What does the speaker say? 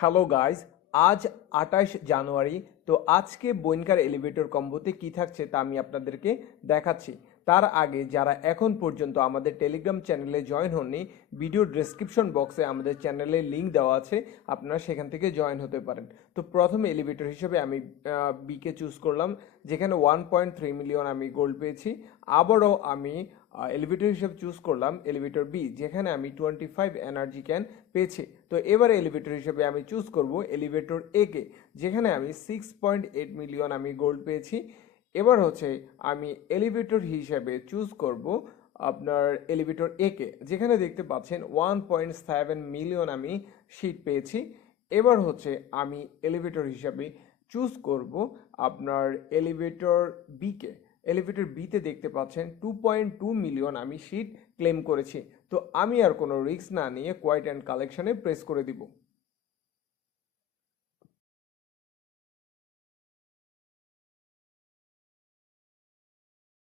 Hello guys, আজ 28 জানুয়ারি। তো আজকে বইনকার এলিভেটর কম্বোতে কি থাকছে তা আমি আপনাদেরকে দেখাচ্ছি। তার আগে যারা এখন পর্যন্ত আমাদের টেলিগ্রাম চ্যানেলে জয়েন হননি, ভিডিও ডেসক্রিপশন বক্সে আমাদের চ্যানেলের লিঙ্ক দেওয়া আছে, আপনারা সেখান থেকে জয়েন হতে পারেন। তো প্রথমে এলিভেটর হিসেবে আমি বিকে চুজ করলাম, যেখানে 1.3 মিলিয়ন আমি গোল্ড পেয়েছি। আবারও আমি এলিভেটর হিসেবে চুজ করলাম এলিভেটর বি, যেখানে আমি 25 এনার্জি ক্যান পেয়েছি। তো এবার এলিভেটর হিসেবে আমি চুজ করব এলিভেটর এ কে, যেখানে আমি 6.8 মিলিয়ন আমি গোল্ড পেয়েছি। এবার হচ্ছে আমি এলিভেটর হিসেবে চুজ করব আপনার এলিভেটর এ কে, যেখানে দেখতে পাচ্ছেন 1.7 মিলিয়ন আমি শিট পেয়েছি। এবার হচ্ছে আমি এলিভেটর হিসাবে চুজ করব আপনার এলিভেটর বি কে। এলিভেটর বিতে দেখতে পাচ্ছেন 2.2 মিলিয়ন আমি শিট ক্লেম করেছি। তো আমি আর কোনো রিস্ক না নিয়ে কোয়াইট অ্যান্ড কালেকশনে প্রেস করে দিব।